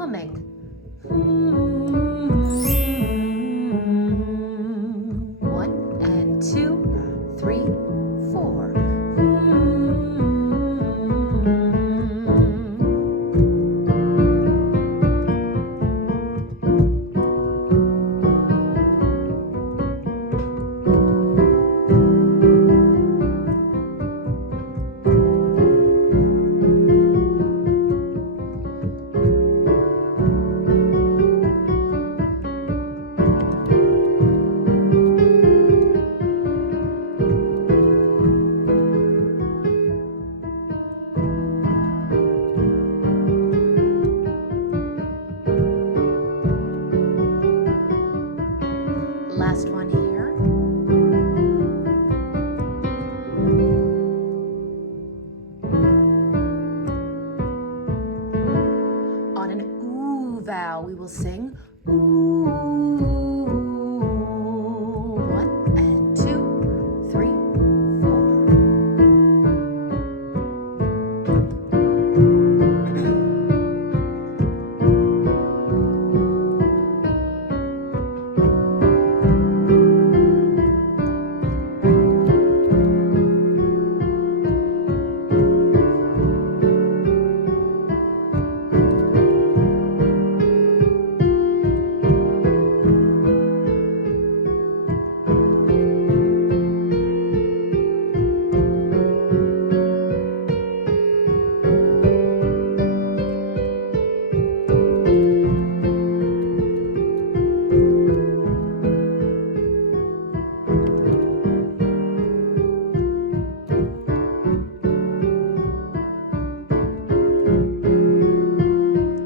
humming. 1 and 2, 3, 4. Last one here. On an ooh vowel, we will sing ooh. 1 and 2, 3, 4.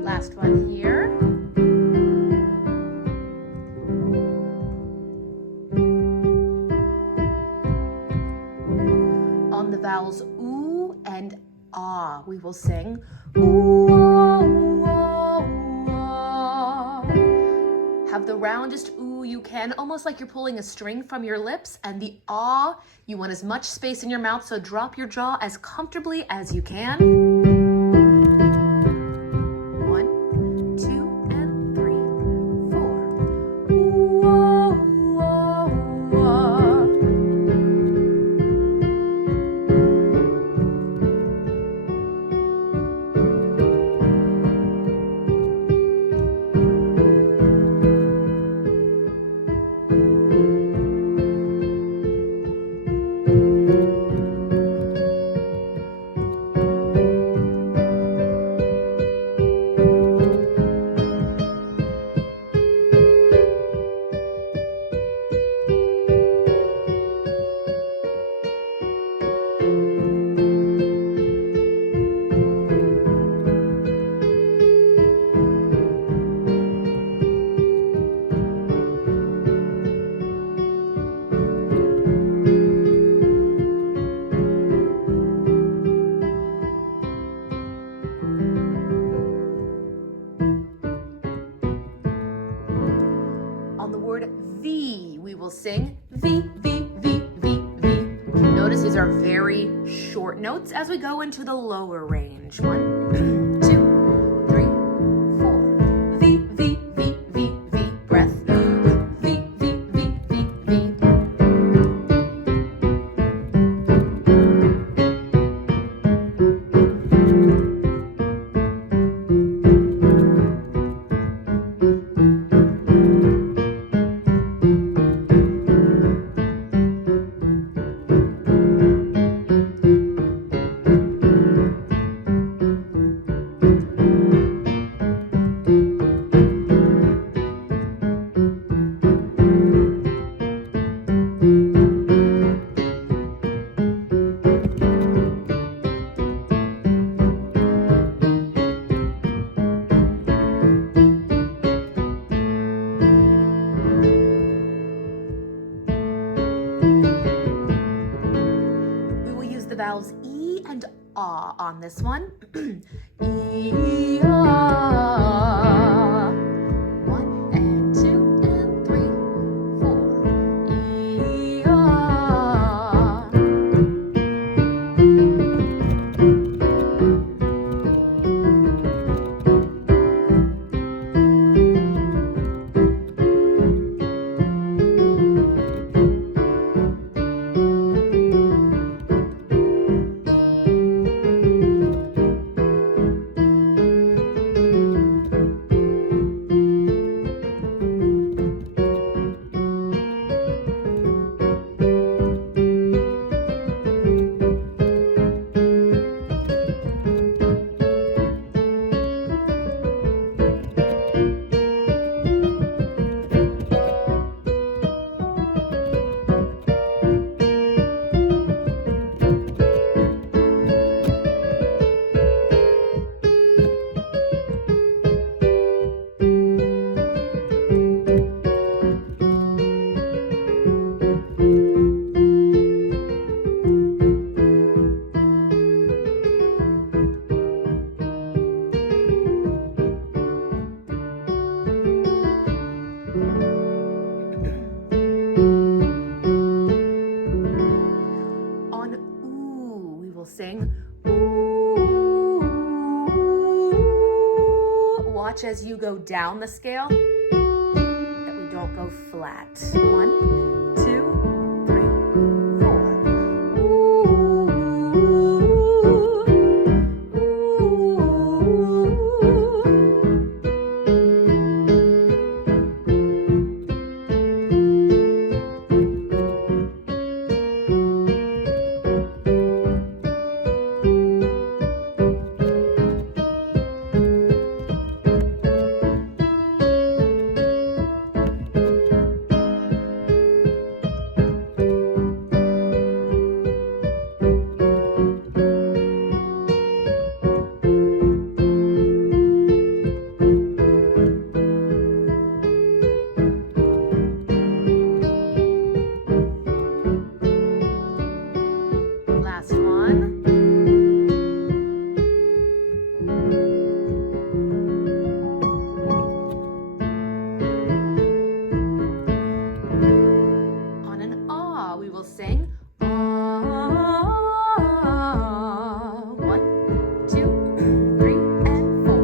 Last one here. On the vowels ooh and ah, we will sing ooh, ah, ooh, ah. Have the roundest ooh you can, almost like you're pulling a string from your lips, and the ah, you want as much space in your mouth, so drop your jaw as comfortably as you can. 1, 2, and 3, 4. Ooh, ah, ooh, ah, ooh, ah. On the word V, we will sing V, V, V, V, V. Notice these are very short notes as we go into the lower range. 1, 2, 3, 4. V, V, V, V, V. Breath. V, V, V, V, V. The vowels E and Ah on this one. E, ah. 1 and 2 and 3, 4. E, ah. watch as you go down the scale that we don't go flat. 1, 2, 3, 4. Ooh, last one. On an ah, we will sing ah. 1, 2, 3, and 4.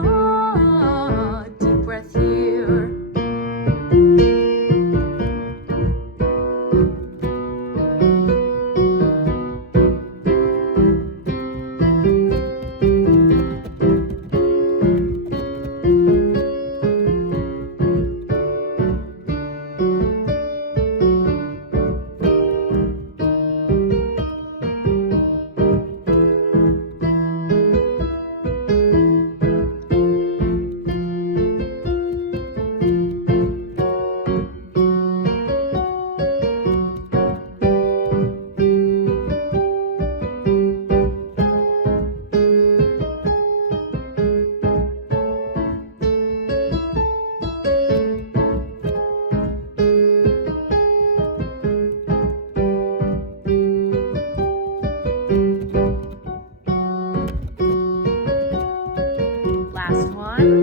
Ah, deep breath here. Last one.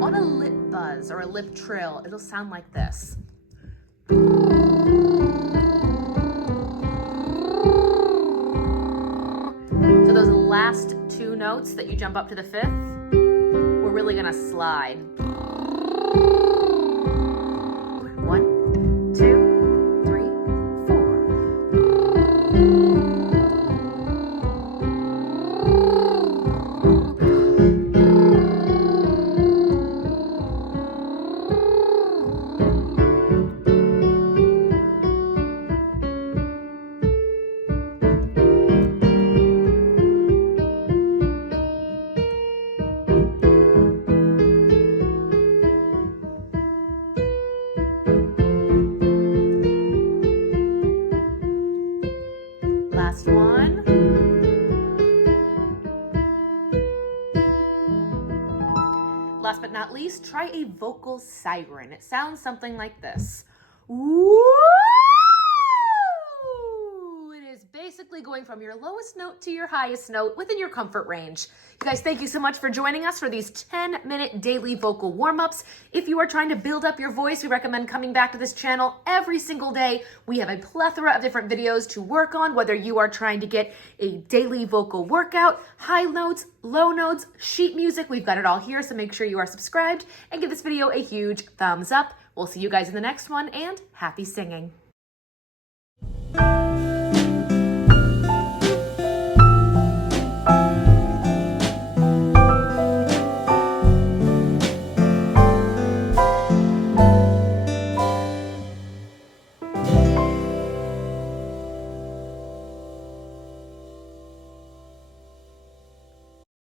On a lip buzz or a lip trill, it'll sound like this. So those last two notes that you jump up to the fifth, we're really gonna slide. 1, 2, 3, 4. Last one. Last but not least, try a vocal siren. It sounds something like this. Woo! It is basically going from your lowest note to your highest note within your comfort range. You guys, thank you so much for joining us for these 10-minute daily vocal warm-ups. If you are trying to build up your voice, we recommend coming back to this channel every single day. We have a plethora of different videos to work on, whether you are trying to get a daily vocal workout, high notes, low notes, sheet music. We've got it all here, so make sure you are subscribed and give this video a huge thumbs up. We'll see you guys in the next one, and happy singing.